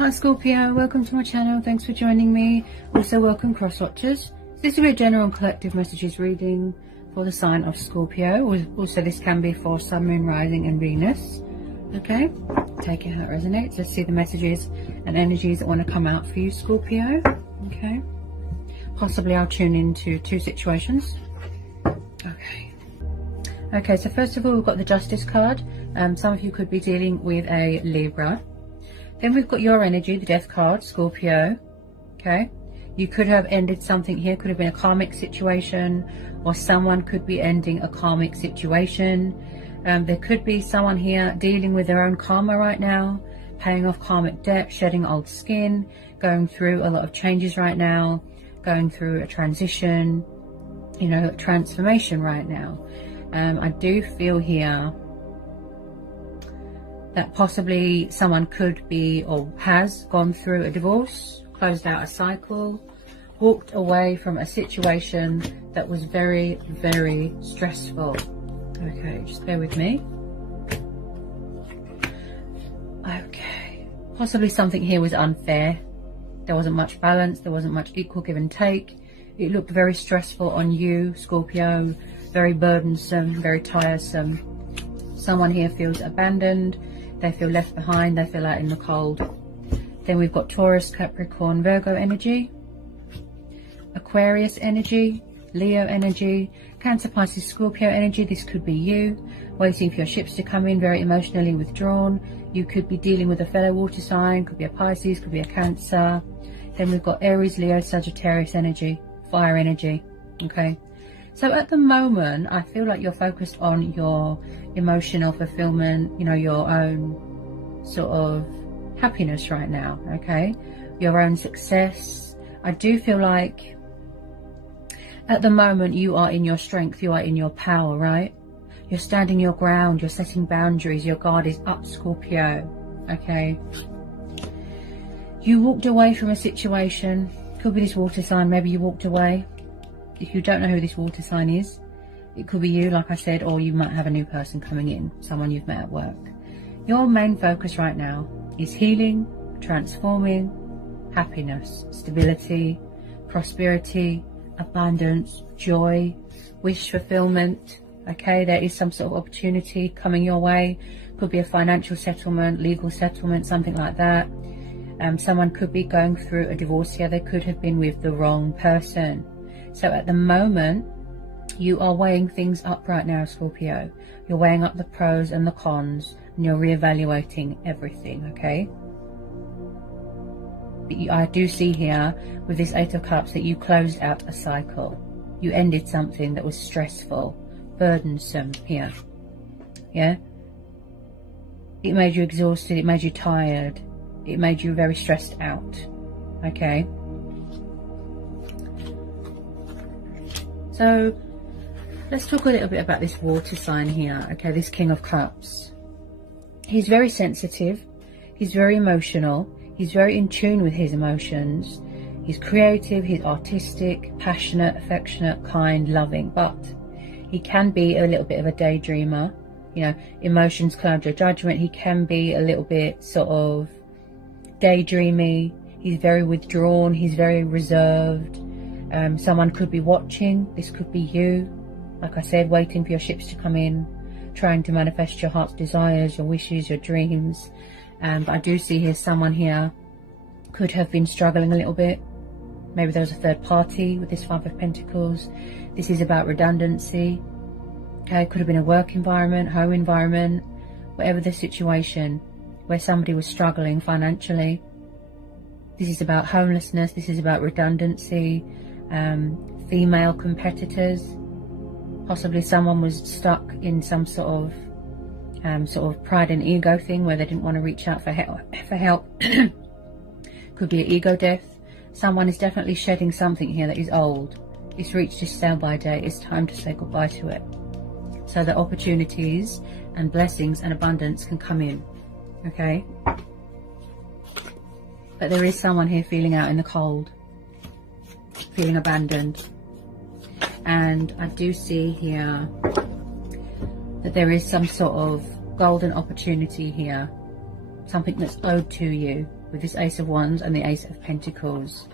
Hi Scorpio, welcome to my channel. Thanks for joining me. Also welcome cross watchers. This will be a general and collective messages reading for the sign of Scorpio. Also this can be for Sun, Moon, Rising and Venus. Okay, take it how it resonates. Let's see the messages and energies that want to come out for you, Scorpio. Okay, possibly I'll tune into two situations. Okay, so first of all we've got the Justice card. Some of you could be dealing with a Libra. Then we've got your energy, the Death card, Scorpio. Okay, you could have ended something here. Could have been a karmic situation, or someone could be ending a karmic situation. There could be someone here dealing with their own karma right now, paying off karmic debt, shedding old skin, going through a lot of changes right now, going through a transition, you know, a transformation right now. I do feel here that possibly someone could be or has gone through a divorce, closed out a cycle, walked away from a situation that was very, very stressful. Okay, just bear with me. Okay, possibly something here was unfair. There wasn't much balance, there wasn't much equal give and take. It looked very stressful on you, Scorpio, very burdensome, very tiresome. Someone here feels abandoned. They feel left behind, they feel out in the cold. Then we've got Taurus, Capricorn, Virgo energy, Aquarius energy, Leo energy, Cancer, Pisces, Scorpio energy. This could be you, waiting for your ships to come in, very emotionally withdrawn. You could be dealing with a fellow water sign, could be a Pisces, could be a Cancer. Then we've got Aries, Leo, Sagittarius energy, fire energy. Okay, so at the moment I feel like you're focused on your emotional fulfillment, you know, your own sort of happiness right now. Okay, your own success. I do feel like at the moment you are in your strength, you are in your power, right? You're standing your ground, you're setting boundaries, your guard is up, Scorpio. Okay, you walked away from a situation, could be this water sign. Maybe you walked away. If you don't know who this water sign is, it could be you, like I said, or you might have a new person coming in, someone you've met at work. Your main focus right now is healing, transforming, happiness, stability, prosperity, abundance, joy, wish fulfillment. Okay, there is some sort of opportunity coming your way. Could be a financial settlement, legal settlement, something like that. Someone could be going through a divorce here. They could have been with the wrong person. So at the moment, you are weighing things up right now, Scorpio. You're weighing up the pros and the cons, and you're reevaluating everything, okay? But I do see here, with this Eight of Cups, that you closed out a cycle. You ended something that was stressful, burdensome here, yeah? It made you exhausted, it made you tired, it made you very stressed out, okay? So let's talk a little bit about this water sign here. Okay, this King of Cups. He's very sensitive. He's very emotional. He's very in tune with his emotions. He's creative. He's artistic, passionate, affectionate, kind, loving. But he can be a little bit of a daydreamer. You know, emotions cloud your judgment. He can be a little bit sort of daydreamy. He's very withdrawn. He's very reserved. Someone could be watching. This could be you, like I said, waiting for your ships to come in, trying to manifest your heart's desires, your wishes, your dreams. But I do see here someone here could have been struggling a little bit. Maybe there was a third party with this Five of Pentacles. This is about redundancy. Okay, could have been a work environment, home environment, whatever the situation, where somebody was struggling financially. This is about homelessness. This is about redundancy. Female competitors. Possibly someone was stuck in some sort of pride and ego thing where they didn't want to reach out for help. Could be an ego death. Someone is definitely shedding something here that is old. It's reached its sell-by date. It's time to say goodbye to it, so that opportunities and blessings and abundance can come in. Okay, but there is someone here feeling out in the cold, feeling abandoned. And I do see here that there is some sort of golden opportunity here, something that's owed to you. with this Ace of Wands and the Ace of Pentacles.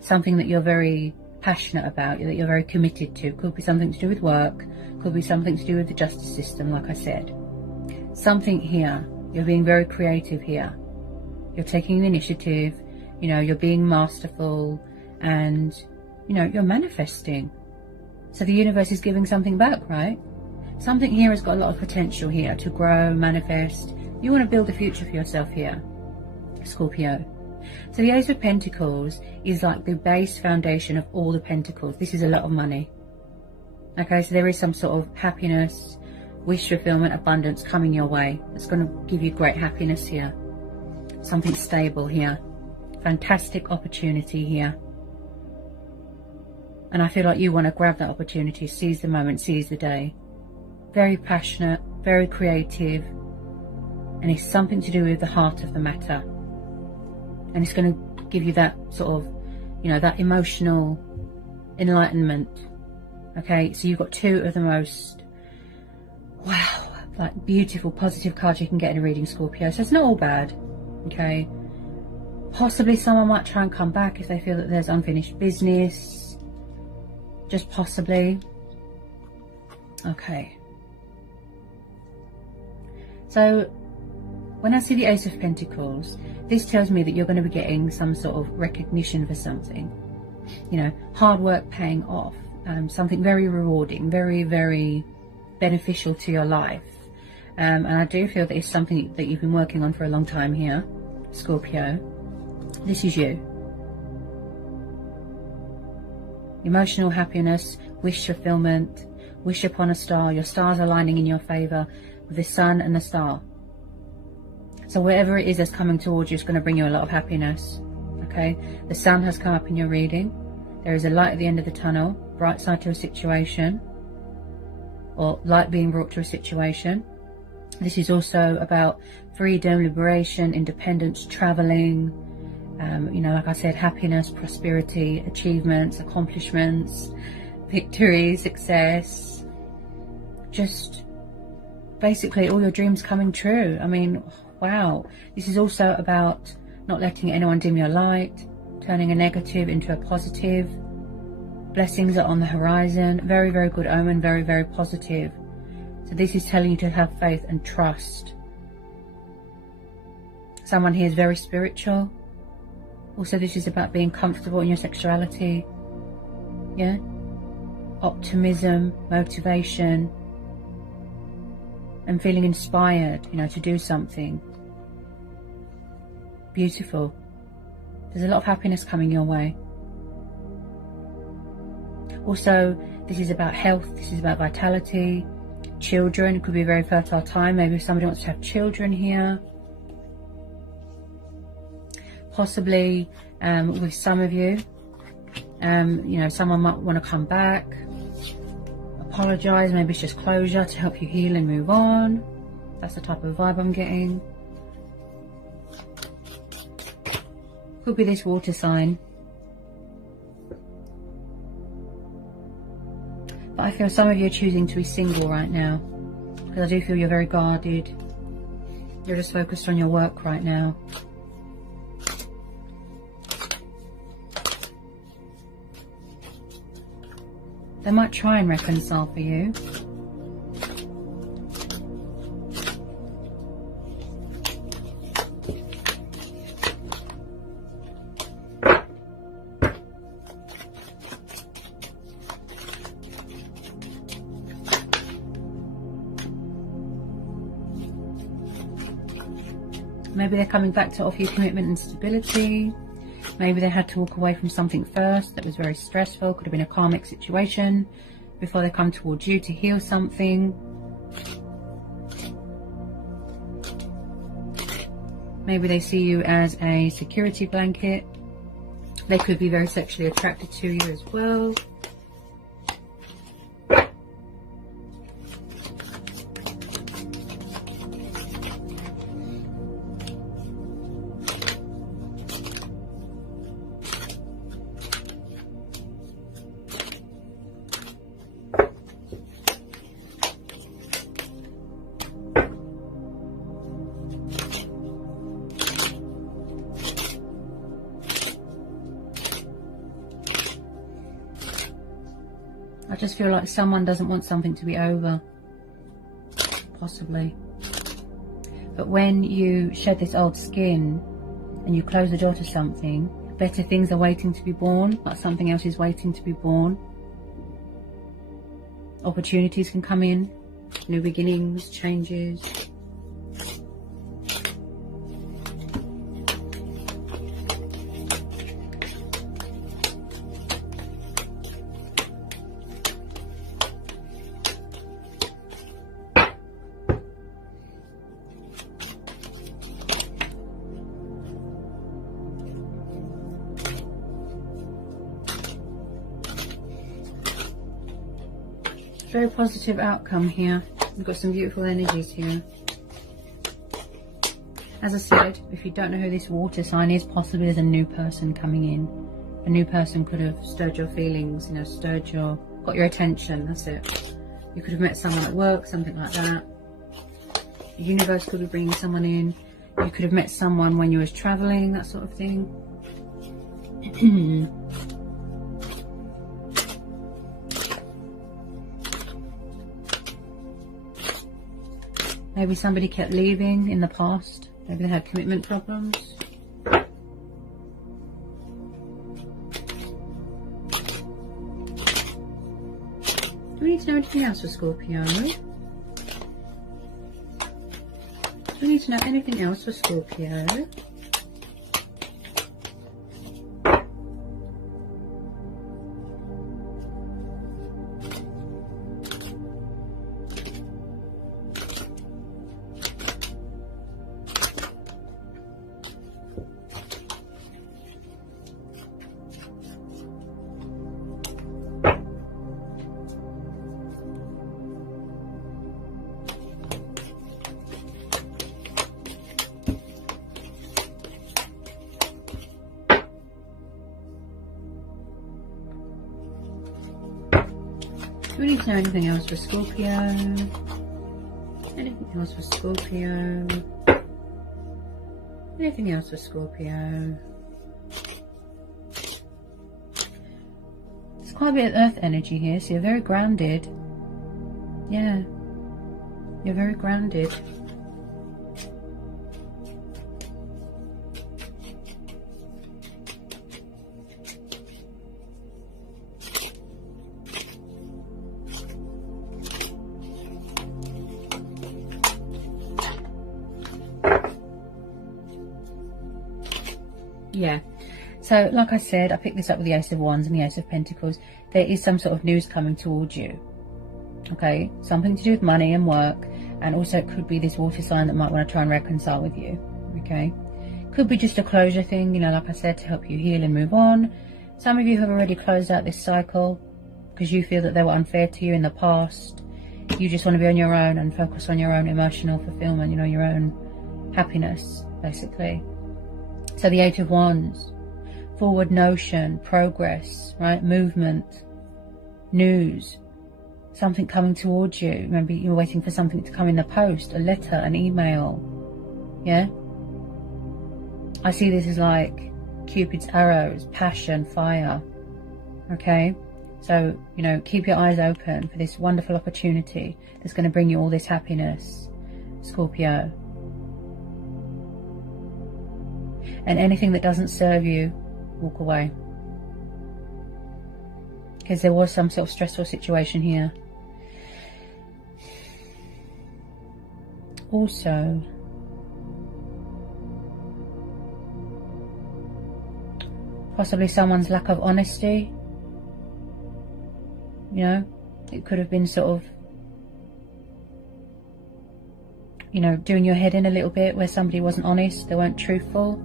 Something that you're very passionate about, that you're very committed to. Could be something to do with work, could be something to do with the justice system, like I said. Something here, you're being very creative here. You're taking the initiative, you know, you're being masterful, and, you know, you're manifesting. So the universe is giving something back, right? Something here has got a lot of potential here to grow, manifest. You want to build a future for yourself here, Scorpio. So the Ace of Pentacles is like the base foundation of all the pentacles. This is a lot of money. Okay, so there is some sort of happiness, wish fulfillment, abundance coming your way. It's going to give you great happiness here. Something stable here. Fantastic opportunity here. And I feel like you want to grab that opportunity, seize the moment, seize the day. Very passionate, very creative. And it's something to do with the heart of the matter. And it's going to give you that sort of, you know, that emotional enlightenment. Okay, so you've got two of the most, wow, like beautiful, positive cards you can get in a reading, Scorpio. So it's not all bad, okay? Possibly someone might try and come back if they feel that there's unfinished business. Just possibly. Okay. So when I see the Ace of Pentacles, this tells me that you're going to be getting some sort of recognition for something. You know, hard work paying off. Something very rewarding, very, very beneficial to your life. And I do feel that it's something that you've been working on for a long time here, Scorpio. This is you. Emotional happiness, wish fulfillment, wish upon a star. Your stars aligning in your favour with the sun and the star. So whatever it is that's coming towards you is going to bring you a lot of happiness. Okay, the sun has come up in your reading. There is a light at the end of the tunnel, bright side to a situation, or light being brought to a situation. This is also about freedom, liberation, independence, traveling, you know, like I said, happiness, prosperity, achievements, accomplishments, victory, success, just basically all your dreams coming true. I mean, wow. This is also about not letting anyone dim your light, turning a negative into a positive. Blessings are on the horizon. Very, very good omen. Very, very positive. So this is telling you to have faith and trust. Someone here is very spiritual. Also, this is about being comfortable in your sexuality. Yeah? Optimism, motivation, and feeling inspired, you know, to do something. Beautiful. There's a lot of happiness coming your way. Also, this is about health, this is about vitality, children. It could be a very fertile time. Maybe somebody wants to have children here. Possibly with some of you, you know, someone might want to come back, apologize. Maybe it's just closure to help you heal and move on. That's the type of vibe I'm getting. Could be this water sign. But I feel some of you are choosing to be single right now, because I do feel you're very guarded. You're just focused on your work right now. They might try and reconcile for you. Maybe they're coming back to offer you commitment and stability. Maybe they had to walk away from something first that was very stressful. Could have been a karmic situation before they come towards you to heal something. Maybe they see you as a security blanket. They could be very sexually attracted to you as well. I just feel like someone doesn't want something to be over. Possibly. But when you shed this old skin and you close the door to something, better things are waiting to be born. Like something else is waiting to be born. Opportunities can come in. New beginnings, changes. Very positive outcome here. We've got some beautiful energies here. As I said, if you don't know who this water sign is, possibly there's a new person coming in. A new person could have stirred your feelings, you know, got your attention, that's it. You could have met someone at work, something like that. The universe could be bringing someone in. You could have met someone when you was traveling, that sort of thing. Maybe somebody kept leaving in the past. Maybe they had commitment problems. Do we need to know anything else for Scorpio? Do we need to know anything else for Scorpio? Do we need to know anything else for Scorpio? Anything else for Scorpio? Anything else for Scorpio? There's quite a bit of earth energy here, so you're very grounded. Yeah, you're very grounded. Yeah, so like I said, I picked this up with the Ace of Wands and the Ace of Pentacles. There is some sort of news coming towards you. Okay, something to do with money and work, and also it could be this water sign that might want to try and reconcile with you. Okay, could be just a closure thing, you know, like I said, to help you heal and move on. Some of you have already closed out this cycle because you feel that they were unfair to you in the past. You just want to be on your own and focus on your own emotional fulfillment, you know, your own happiness, basically. So the Eight of Wands, forward notion, progress, right? Movement, news, something coming towards you. Maybe you're waiting for something to come in the post, a letter, an email. Yeah? I see this as like Cupid's arrows, passion, fire. Okay? So, you know, keep your eyes open for this wonderful opportunity that's going to bring you all this happiness, Scorpio. And anything that doesn't serve you, walk away. Because there was some sort of stressful situation here. Also, possibly someone's lack of honesty. You know, it could have been sort of, you know, doing your head in a little bit where somebody wasn't honest, they weren't truthful.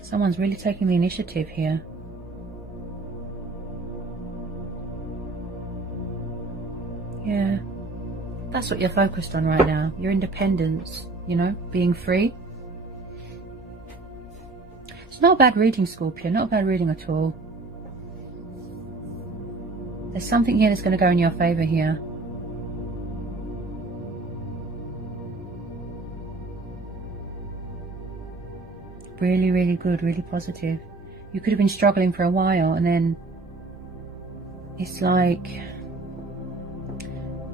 Someone's really taking the initiative here. Yeah. That's what you're focused on right now. Your independence, you know, being free. It's not a bad reading, Scorpio. Not a bad reading at all. There's something here that's going to go in your favour here. really, really good, really positive. You could have been struggling for a while, and then it's like,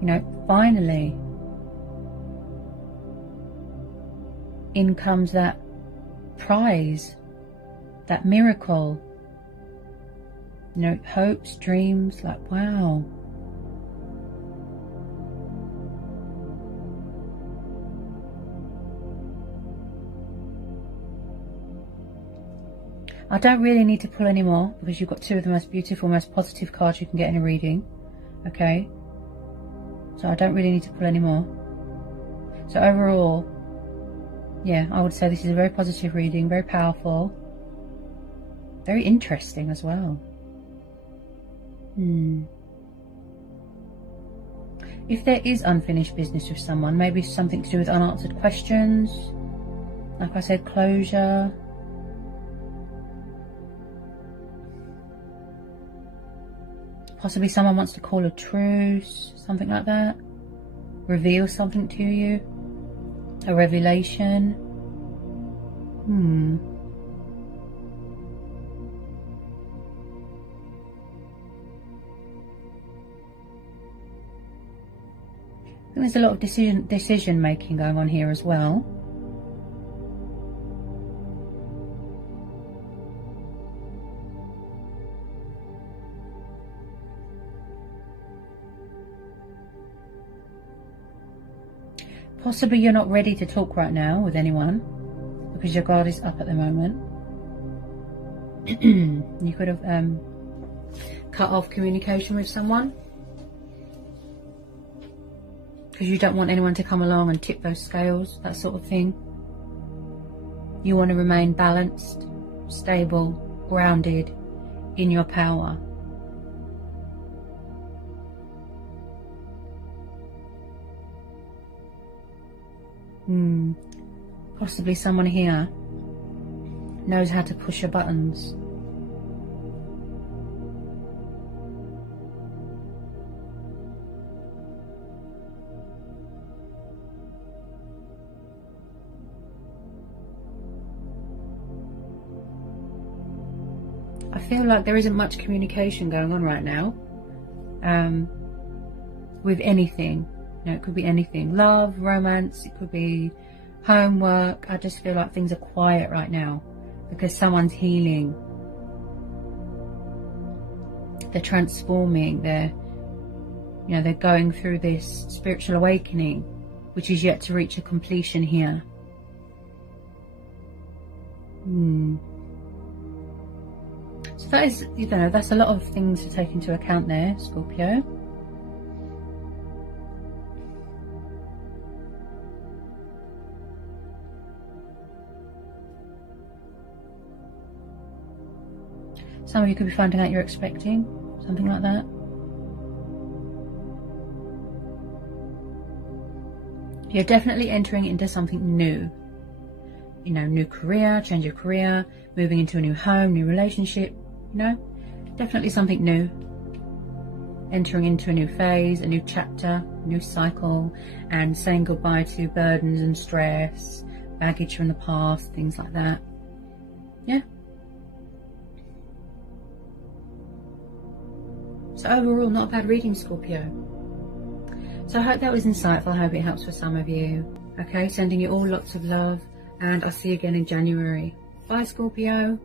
you know, finally in comes that prize, that miracle. You know, hopes, dreams, like, wow. I don't really need to pull any more because you've got two of the most beautiful, most positive cards you can get in a reading. Okay? So I don't really need to pull any more. So overall, yeah, I would say this is a very positive reading, very powerful, very interesting as well. If there is unfinished business with someone, maybe something to do with unanswered questions, like I said, closure. Possibly someone wants to call a truce, something like that. Reveal something to you. A revelation. I think there's a lot of decision making going on here as well. Possibly you're not ready to talk right now with anyone because your guard is up at the moment. You could have cut off communication with someone because you don't want anyone to come along and tip those scales, that sort of thing. You want to remain balanced, stable, grounded in your power. Possibly someone here knows how to push your buttons. I feel like there isn't much communication going on right now with anything. You know, it could be anything. Love, romance, it could be homework. I just feel like things are quiet right now because someone's healing. They're transforming. They're going through this spiritual awakening, which is yet to reach a completion here. So that is, that's a lot of things to take into account there, Scorpio. Some of you could be finding out you're expecting, something like that. You're definitely entering into something new. You know, new career, change of career, moving into a new home, new relationship, definitely something new. Entering into a new phase, a new chapter, new cycle, and saying goodbye to burdens and stress, baggage from the past, things like that. Yeah. So overall, not a bad reading, Scorpio. So I hope that was insightful. I hope it helps for some of you. Okay, sending you all lots of love, and I'll see you again in January. Bye, Scorpio.